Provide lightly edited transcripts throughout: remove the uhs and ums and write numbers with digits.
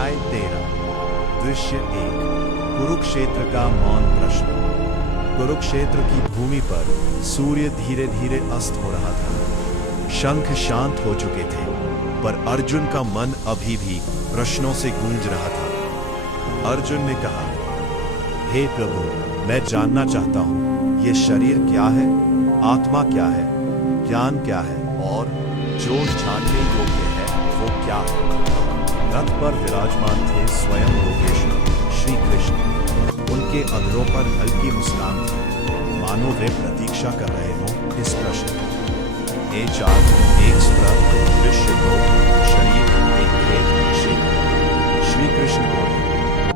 अध्याय 13 दृश्य 1 कुरुक्षेत्र का मौन प्रश्न। कुरुक्षेत्र की भूमि पर सूर्य धीरे धीरे अस्त हो रहा था। शंख शांत हो चुके थे, पर अर्जुन का मन अभी भी प्रश्नों से गूंज रहा था। अर्जुन ने कहा, हे प्रभु, मैं जानना चाहता हूं, ये शरीर क्या है, आत्मा क्या है, ज्ञान क्या है, और जो जानने योग्य है वो क्या है। रथ पर विराजमान थे स्वयं योगेश्वर श्री कृष्ण। उनके अधरों पर हल्की मुस्कान थी, मानो वे प्रतीक्षा कर रहे हों इस प्रश्न की। ए चार एक स्त्रभ दृश्य दो शरीर एक खेत क्षेत्र। श्री कृष्ण बोले,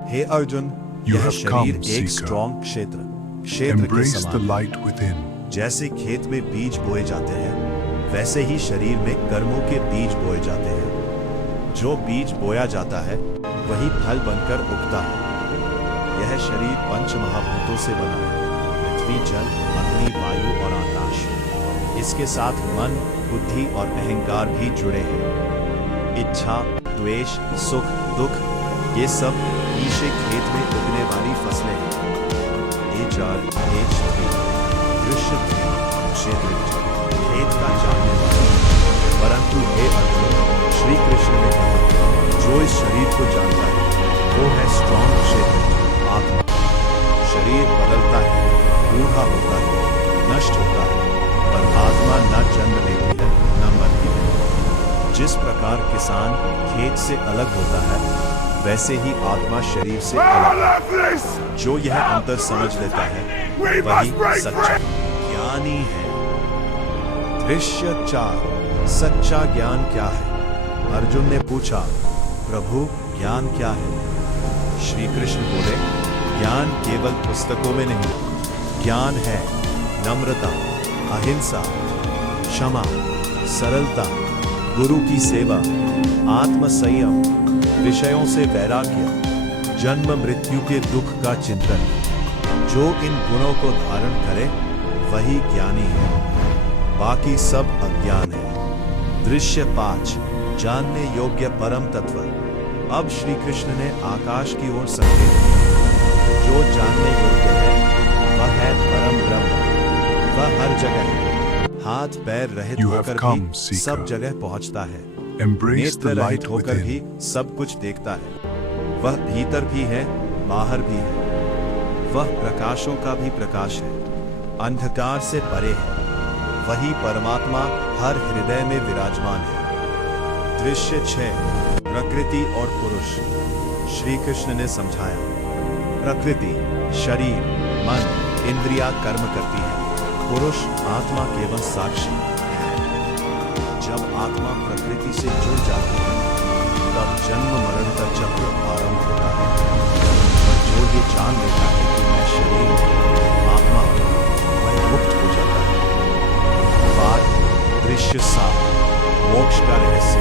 हे अर्जुन, यह शरीर एक स्ट्रॉन्ग क्षेत्र के समान। जैसे खेत में बीज बोए जाते हैं, वैसे ही शरीर में कर्मों के बीज बोए जाते हैं। जो बीज बोया जाता है वही फल बनकर उगता है। यह शरीर पंच महाभूतों से बना है, पृथ्वी, जल, अग्नि, वायु और आकाश। इसके साथ मन, बुद्धि और अहंकार भी जुड़े हैं। इच्छा, द्वेष, सुख, दुख, ये सब ईशे खेत में उगने वाली फसलें हैं। दृश्य क्षेत्र खेत का जानने वाला। परंतु हे अर्जुन, श्री कृष्ण ने कहा, जो इस शरीर को जानता है वो है स्ट्रॉन्ग क्षेत्र आत्मा। शरीर बदलता है, बूढ़ा होता है, नष्ट होता है, पर आत्मा न जन्म लेती है न मरती है। जिस प्रकार किसान खेत से अलग होता है, वैसे ही आत्मा शरीर से अलग है। जो यह अंतर समझ लेता है वही सच्चा ज्ञानी है। दृश्य 4 सच्चा ज्ञान क्या है? अर्जुन ने पूछा, प्रभु ज्ञान क्या है? श्री कृष्ण बोले, ज्ञान केवल पुस्तकों में नहीं, ज्ञान है नम्रता, अहिंसा, क्षमा, सरलता, गुरु की सेवा, आत्म संयम, विषयों से वैराग्य, जन्म मृत्यु के दुख का चिंतन। जो इन गुणों को धारण करे वही ज्ञानी है, बाकी सब अज्ञान है। दृश्य 5 जानने योग्य परम तत्व। अब श्री कृष्ण ने आकाश की ओर संकेत किया। जो जानने योग्य है वह है परम ब्रह्म। वह हर जगह है, हाथ पैर रहित होकर भी सब जगह पहुंचता है, नेत्र रहित होकर भी सब कुछ देखता है। वह भीतर भी है, बाहर भी है। वह प्रकाशों का भी प्रकाश है, अंधकार से परे है। वही परमात्मा हर हृदय में विराजमान है। दृश्य 6 प्रकृति और पुरुष। श्री कृष्ण ने समझाया, प्रकृति शरीर, मन, इंद्रियां कर्म करती है। पुरुष आत्मा केवल साक्षी है। जब आत्मा प्रकृति से जुड़ जाती है, तब जन्म मरण का चक्र आरंभ होता है। और जो ये जान लेता है कि मैं शरीर हूं, आत्मा हूं, वह मुक्त हो जाता है। दृश्य 7 मोक्ष का रहस्य।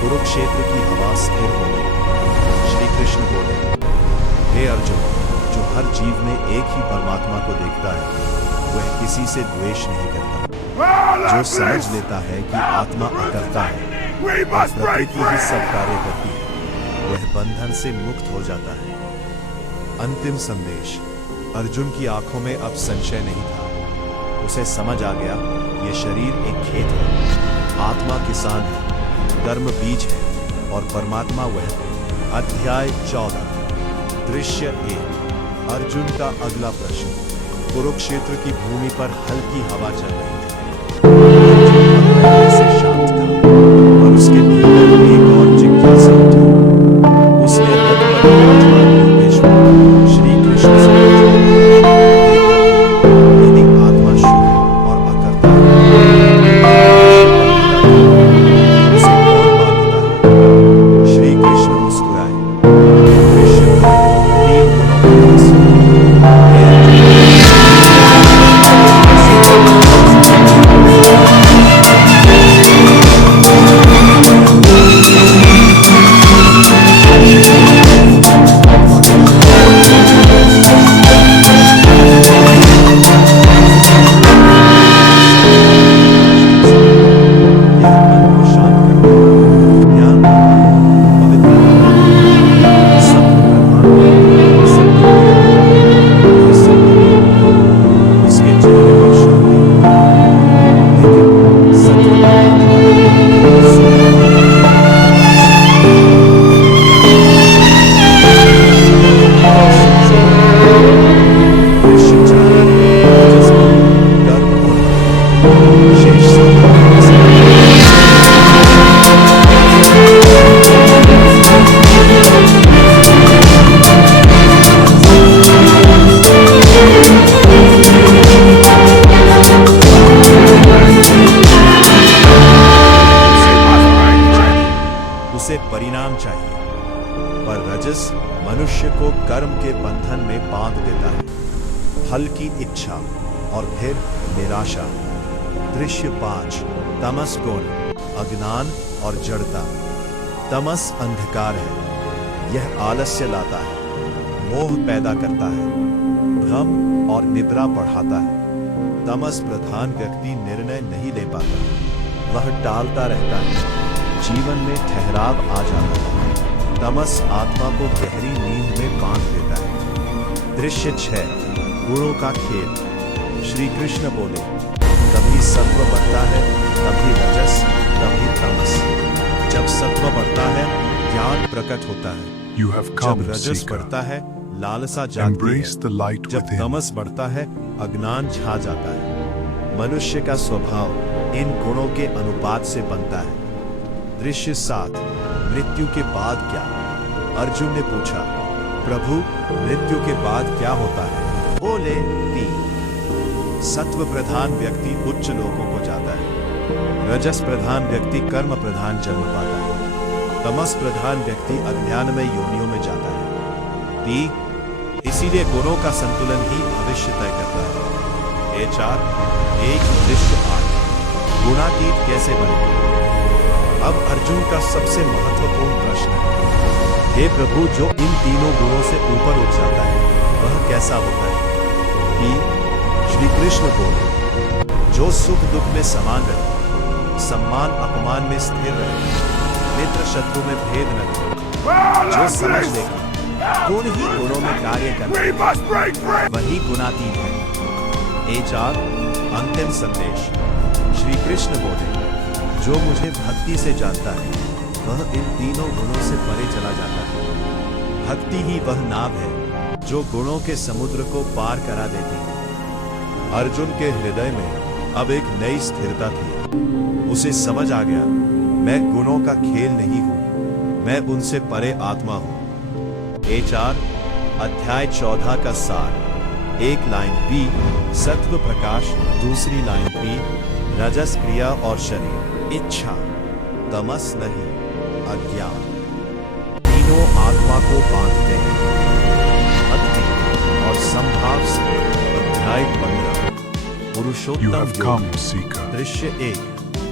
कुरुक्षेत्र की हवा स्थिर हो गई। श्री कृष्ण बोले, हे अर्जुन, जो हर जीव में एक ही परमात्मा को देखता है वह किसी से द्वेष नहीं करता। जो समझ लेता है कि आत्मा अकर्ता है और प्रकृति ही सब कार्य करती है, वह बंधन से मुक्त हो जाता है। अंतिम संदेश। अर्जुन की आंखों में अब संशय नहीं था। उसे समझ आ गया, ये शरीर एक खेत है, आत्मा किसान है, कर्म बीज है और परमात्मा वह है। अध्याय 14 दृश्य 1 अर्जुन का अगला प्रश्न। कुरुक्षेत्र की भूमि पर हल्की हवा चल रही थी। अर्जुन से शांत था और उसके भीतर एक और जिज्ञासा उठी। उसने रथ पर विराजमान योगेश्वर श्री कृष्ण से पूछा, यदि आत्मा शुद्ध और अकर्ता उसे कौन बांधता है? श्री कृष्ण मुस्कुराए। दृश्य 3 गुणों का रहस्य। पर रजस मनुष्य को कर्म के बंधन में बांध देता है। फल की इच्छा और फिर निराशा। दृश्य 5। तमस गुण, अज्ञान और जड़ता। तमस अंधकार है, यह आलस्य लाता है, मोह पैदा करता है, भ्रम और निद्रा बढ़ाता है। तमस प्रधान व्यक्ति निर्णय नहीं ले पाता, वह टालता रहता है, जीवन में ठहराव आ जाता है। तमस आत्मा को गहरी नींद में बांध देता है। दृश्य 6। गुणों का खेल। श्री कृष्ण बोले, कभी सत्व बढ़ता है, कभी रजस, कभी तमस। जब सत्व बढ़ता है, ज्ञान प्रकट होता है। You have come, जब रजस seeker. बढ़ता है, लालसा जागती Embrace the है। light जब within. तमस बढ़ता है, अज्ञान छा जाता है। मनुष्य का स्वभाव इन गुणों के अनुपात से बनता है। दृश्य 7। मृत्यु के बाद क्या। अर्जुन ने पूछा, प्रभु मृत्यु के बाद क्या होता है। बोले, 3। सत्व प्रधान व्यक्ति उच्च लोकों को जाता है। रजस प्रधान व्यक्ति कर्म प्रधान जन्म पाता है। तमस प्रधान व्यक्ति अज्ञानमय योनियों में जाता है। 3। इसीलिए गुणों का संतुलन ही भविष्य तय करता है। HR 1। दृश्य 8। गुणातीत कैसे बने। अब अर्जुन का सबसे महत्वपूर्ण प्रश्न है, हे प्रभु, जो इन तीनों गुणों से ऊपर उठ जाता है, वह कैसा होता है। कि श्री कृष्ण बोले, जो सुख दुख में समान रहे, सम्मान अपमान में स्थिर रहे, मित्र शत्रु में भेद न करे, जो समझ ले कि गुण ही गुणों में कार्य करते हैं, वही गुणातीत है। HR अंतिम संदेश। श्री कृष्ण बोले, जो मुझे भक्ति से जानता है, वह इन तीनों गुणों से परे चला जाता है। भक्ति ही वह नाव है जो गुणों के समुद्र को पार करा देती है। अर्जुन के हृदय में अब एक नई स्थिरता थी। उसे समझ आ गया, मैं गुणों का खेल नहीं हूं, मैं उनसे परे आत्मा हूं। HR अध्याय 14 का सार। एक लाइन B सत्व प्रकाश, दूसरी लाइन B रजस क्रिया और शरीर, इच्छा, तमस नहीं, अज्ञान। तीनों आत्मा को बांधते हैं। भक्ति और संभाव से। अध्याय 15। You पुरुषोत्तम have योग। come, seeker. दृश्य 1।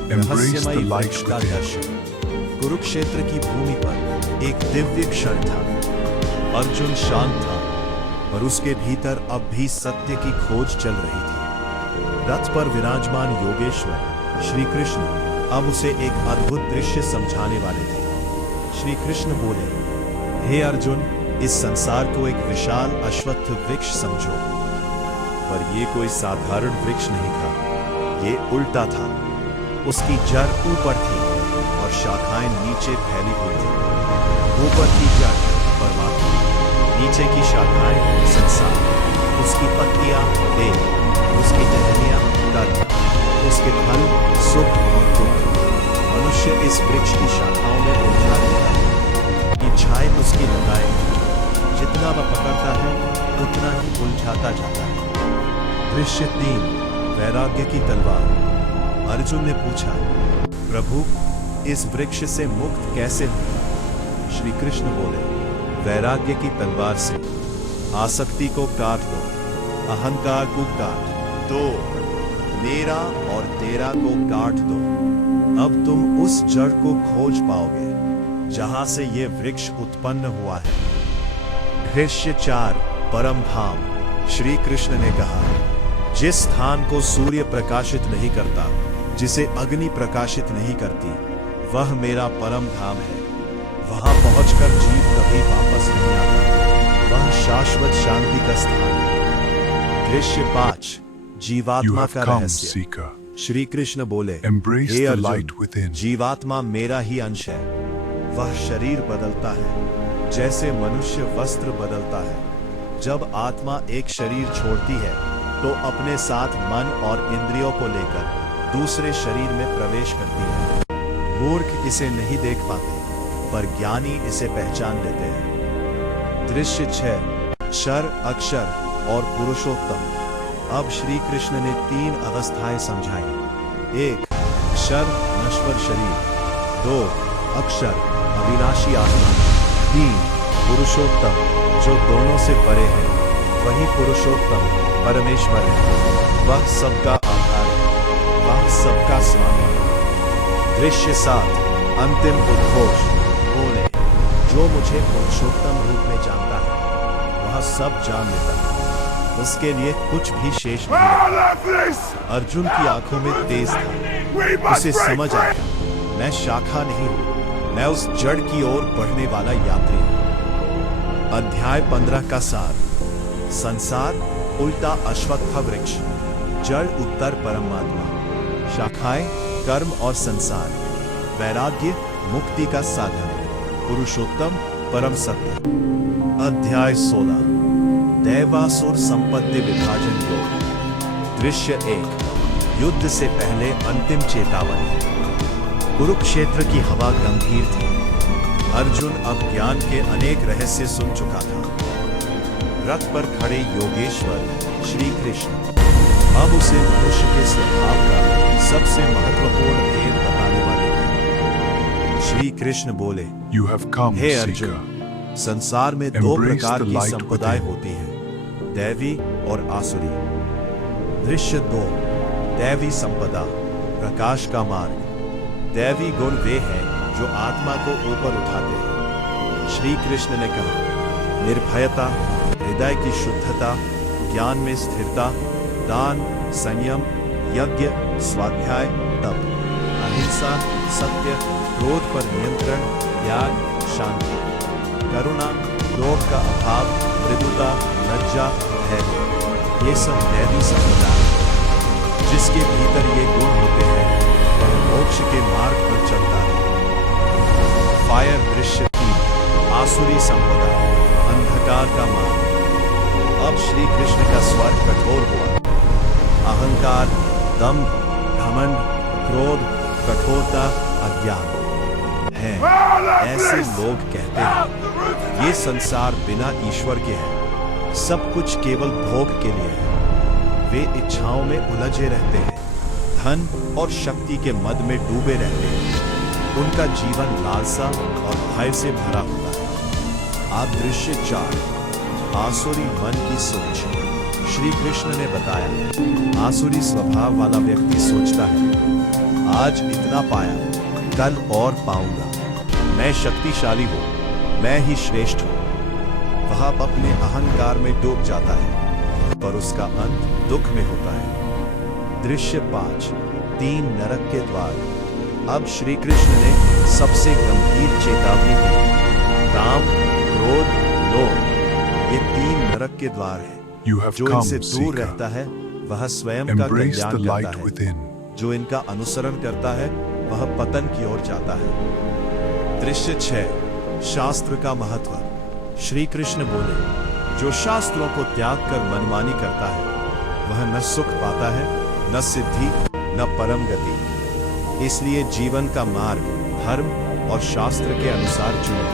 Embrace the रहस्यमयी light वृक्ष का within. दर्शन। कुरुक्षेत्र की भूमि पर एक दिव्य क्षण था। अर्जुन शांत था, पर उसके भीतर अब भी सत्य की खोज चल रही थी। रथ पर विराजमान योगेश्वर श्री कृष्ण अब उसे एक अद्भुत दृश्य समझाने वाले थे। श्री कृष्ण बोले, हे अर्जुन, इस संसार को एक विशाल अश्वत्थ वृक्ष समझो, पर यह कोई साधारण वृक्ष नहीं था, ये उल्टा था। उसकी जड़ ऊपर थी और शाखाएं नीचे फैली हुई थी। ऊपर की जड़ परमात्मा, नीचे की शाखाएं संसार। उसकी पत्तियां देह, उसकी टहनियां कर्म, उसके फल सुख और दुख। मनुष्य इस वृक्ष की शाखाओं में उलझा रहता है। इच्छाएं उसकी लगाए, जितना वह पकड़ता है उतना ही उलझाता जाता है। दृश्य 3। वैराग्य की तलवार। अर्जुन ने पूछा, प्रभु, इस वृक्ष से मुक्त कैसे हो। श्री कृष्ण बोले, वैराग्य की तलवार से। आसक्ति को काट दो, अहंकार को काट दो, मेरा और तेरा को काट दो। अब तुम उस जड़ को खोज पाओगे जहां से ये वृक्ष उत्पन्न हुआ है। दृश्य 4। परम धाम। श्री कृष्ण ने कहा, जिस स्थान को सूर्य प्रकाशित नहीं करता, जिसे अग्नि प्रकाशित नहीं करती, वह मेरा परम धाम है। वहां पहुंचकर जीव कभी वापस नहीं आता, वह शाश्वत शांति का स्थान है। दृश्य 5। You जीवात्मा have का come, रहस्य। seeker. श्री कृष्ण बोले, Embrace hey the Arjun, light within. जीवात्मा मेरा ही अंश है। वह शरीर बदलता है जैसे मनुष्य वस्त्र बदलता है। जब आत्मा एक शरीर छोड़ती है तो अपने साथ मन और इंद्रियों को लेकर दूसरे शरीर में प्रवेश करती है। मूर्ख इसे नहीं देख पाते, पर ज्ञानी इसे पहचान लेते हैं। दृश्य 6। क्षर, अक्षर और पुरुषोत्तम। अब श्री कृष्ण ने 3 अवस्थाएं समझाई। 1। क्षर, नश्वर शरीर। 2। अक्षर, अविनाशी आत्मा। तीन, पुरुषोत्तम, जो दोनों से परे है, वही पुरुषोत्तम परमेश्वर है। वह सबका आधार है, वह सबका स्वामी है। दृश्य 7, अंतिम उद्घोष। बोले, जो मुझे पुरुषोत्तम रूप में जानता है, वह सब जान लेता है, उसके लिए कुछ भी शेष नहीं रहा। अर्जुन की आंखों में तेज था, उसे समझ आया, मैं शाखा नहीं हूं, मैं उस जड़ की ओर बढ़ने वाला यात्री हूं। अध्याय 15 का सार। संसार उल्टा अश्वत्थ वृक्ष, जड़ उत्तर परमात्मा, शाखाएं कर्म और संसार, वैराग्य मुक्ति का साधन, पुरुषोत्तम परम सत्य। अध्याय 16, दैवासुर संपत्ति विभाजन योग। दृश्य 1, युद्ध से पहले अंतिम चेतावनी। कुरुक्षेत्र की हवा गंभीर थी। अर्जुन अब ज्ञान के अनेक रहस्य सुन चुका था। रथ पर खड़े योगेश्वर श्री कृष्ण अब उसे मनुष्य के स्वभाव का सबसे महत्वपूर्ण भेद बताने वाले थे। श्री कृष्ण बोले, You have come, hey Seeker. Arjun, संसार में दो Embrace प्रकार the की light संपदाएं within. होती हैं, दैवी और आसुरी। दृश्य 2, दैवी संपदा, प्रकाश का मार्ग। दैवी गुण वे हैं जो आत्मा को ऊपर उठाते हैं। श्री कृष्ण ने कहा, निर्भयता, हृदय की शुद्धता, ज्ञान में स्थिरता, दान, संयम, यज्ञ, स्वाध्याय, तप, अहिंसा, सत्य, क्रोध पर नियंत्रण, त्याग, शांति, करुणा, लोभ का अभाव, मृदुता, लज्जा, धैर्य, ये सब दैवी संपदा है। जिसके भीतर ये गुण होते हैं, वह मोक्ष के मार्ग पर चलता है। फायर। दृश्य 3, आसुरी संपदा, अंधकार का मार्ग। अब श्री कृष्ण का स्वर कठोर हुआ। अहंकार, दंभ, घमंड, क्रोध, कठोरता, अज्ञान है। ऐसे लोग कहते हैं, ये संसार बिना ईश्वर के है, सब कुछ केवल भोग के लिए है। वे इच्छाओं में उलझे रहते हैं, धन और शक्ति के मद में डूबे रहते हैं। उनका जीवन लालसा और भय से भरा होता है। आप दृश्य 4, आसुरी मन की सोच। श्री कृष्ण ने बताया, आसुरी स्वभाव वाला व्यक्ति सोचता है, आज इतना पाया, कल और पाऊंगा, मैं शक्तिशाली हूं, मैं ही श्रेष्ठ हूं। वह अपने अहंकार में डूब जाता है, पर उसका अंत दुख में होता है। दृश्य 5, 3 नरक के द्वार। अब श्री कृष्ण ने सबसे गंभीर चेतावनी दी। काम, क्रोध, लोभ, ये 3 नरक के द्वार हैं। You have जो come, इनसे दूर Seeker. रहता है, वह स्वयं का Embrace कल्याण the करता light है। within. जो इनका अनुसरण करता है, वह पतन की ओर जाता है। दृश्य 6, शास्त्र का महत्व। श्री कृष्ण बोले, जो शास्त्रों को त्याग कर मनमानी करता है, वह न सुख पाता है, न सिद्धि, न परम गति। इसलिए जीवन का मार्ग धर्म और शास्त्र के अनुसार चुनो।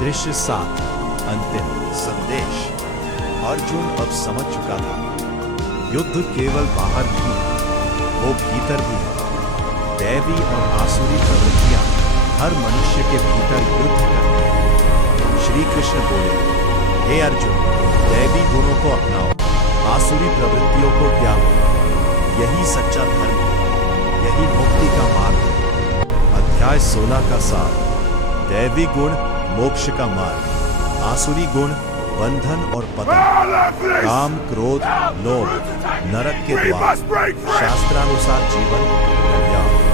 दृश्य 7, अंतिम संदेश। अर्जुन अब समझ चुका था, युद्ध केवल बाहर नहीं, वो भीतर भी है। दैवी और आसुरी प्रवृत्तियां हर मनुष्य के भीतर युद्ध करती हैं। श्री कृष्ण बोले, हे अर्जुन, दैवी गुणों को अपनाओ, आसुरी प्रवृत्तियों को त्यागो। यही सच्चा धर्म है, यही मुक्ति का मार्ग है। अध्याय 16 का सार। दैवी गुण मोक्ष का मार्ग, आसुरी गुण बंधन और पतन, काम, क्रोध, लोभ, नरक के द्वार, शास्त्रानुसार जीवन, कल्याण।